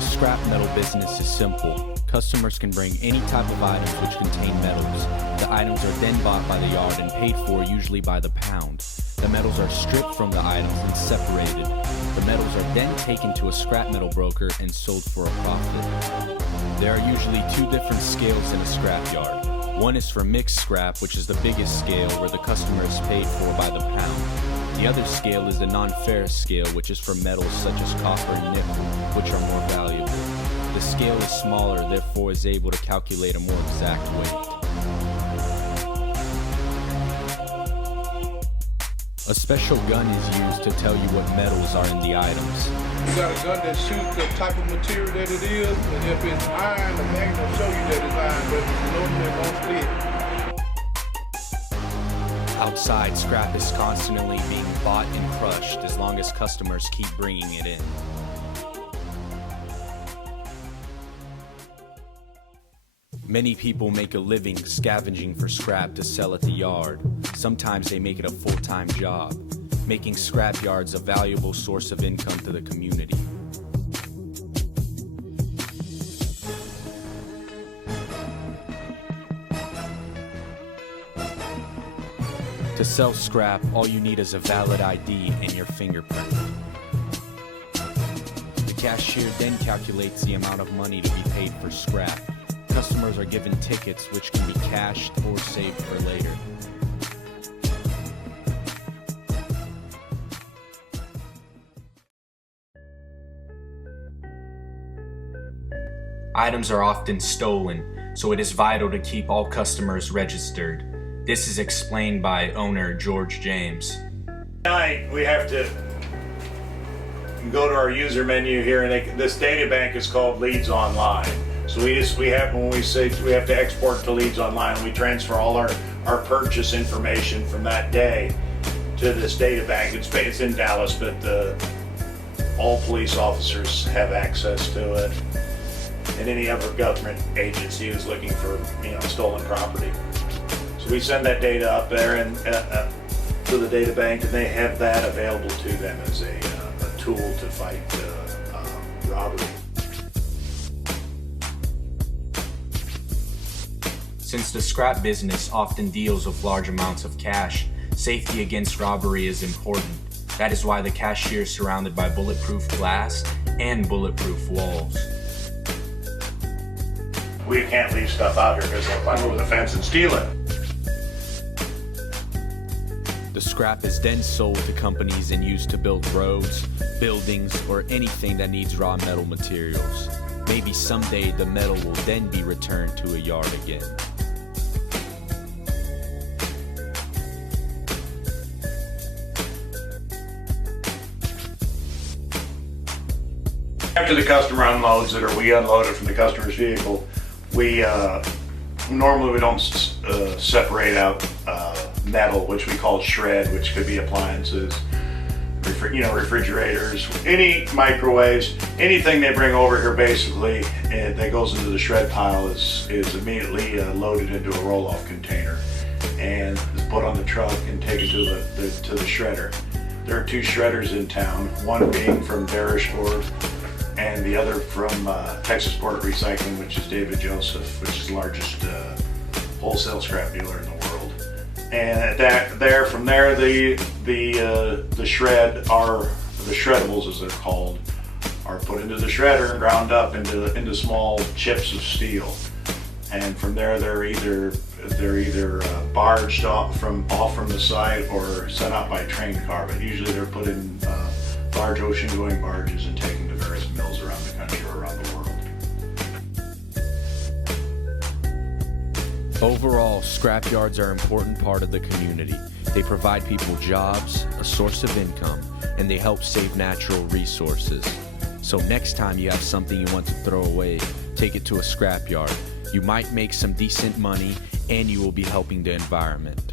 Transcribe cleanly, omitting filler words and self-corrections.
The scrap metal business is simple. Customers can bring any type of items which contain metals. The items are then bought by the yard and paid for usually by the pound. The metals are stripped from the items and separated. The metals are then taken to a scrap metal broker and sold for a profit. There are usually two different scales in a scrapyard. One is for mixed scrap, which is the biggest scale where the customer is paid for by the pound. The other scale is the non-ferrous scale, which is for metals such as copper and nickel, which are more valuable. The scale is smaller, therefore is able to calculate a more exact weight. A special gun is used to tell you what metals are in the items. You got a gun that shoots the type of material that it is, and if it's iron, the magnet will show you that it's iron, but if it's aluminum, it won't split. Outside, scrap is constantly being bought and crushed as long as customers keep bringing it in. Many people make a living scavenging for scrap to sell at the yard. Sometimes they make it a full-time job, making scrap yards a valuable source of income to the community. To sell scrap, all you need is a valid ID and your fingerprint. The cashier then calculates the amount of money to be paid for scrap. Customers are given tickets which can be cashed or saved for later. Items are often stolen, so it is vital to keep all customers registered. This is explained by owner George James. Tonight we have to go to our user menu here, and this data bank is called Leads Online. So we have to export to Leads Online, we transfer all our purchase information from that day to this data bank. It's in Dallas, but all police officers have access to it, and any other government agency who's looking for stolen property. So we send that data up there and to the data bank, and they have that available to them as a tool to fight robbery. Since the scrap business often deals with large amounts of cash, safety against robbery is important. That is why the cashier is surrounded by bulletproof glass and bulletproof walls. We can't leave stuff out here because they'll climb over the fence and steal it. The scrap is then sold to companies and used to build roads, buildings, or anything that needs raw metal materials. Maybe someday the metal will then be returned to a yard again. After the customer unloads it, or we unload it from the customer's vehicle, we normally don't separate out metal, which we call shred, which could be appliances, refrigerators, any microwaves, anything they bring over here basically that goes into the shred pile is immediately loaded into a roll-off container and is put on the truck and taken to the shredder. There are two shredders in town, one being from Derrishford and the other from Texas Port Recycling, which is David Joseph, which is the largest wholesale scrap dealer in the world. And from there, the shreddables, as they're called, are put into the shredder and ground up into small chips of steel. And from there, they're either barged off from the side or sent out by train car. But usually they're put in large ocean-going barges and taken to various mills around the country or around the world. Overall, scrap yards are an important part of the community. They provide people jobs, a source of income, and they help save natural resources. So next time you have something you want to throw away, take it to a scrap yard. You might make some decent money, and you will be helping the environment.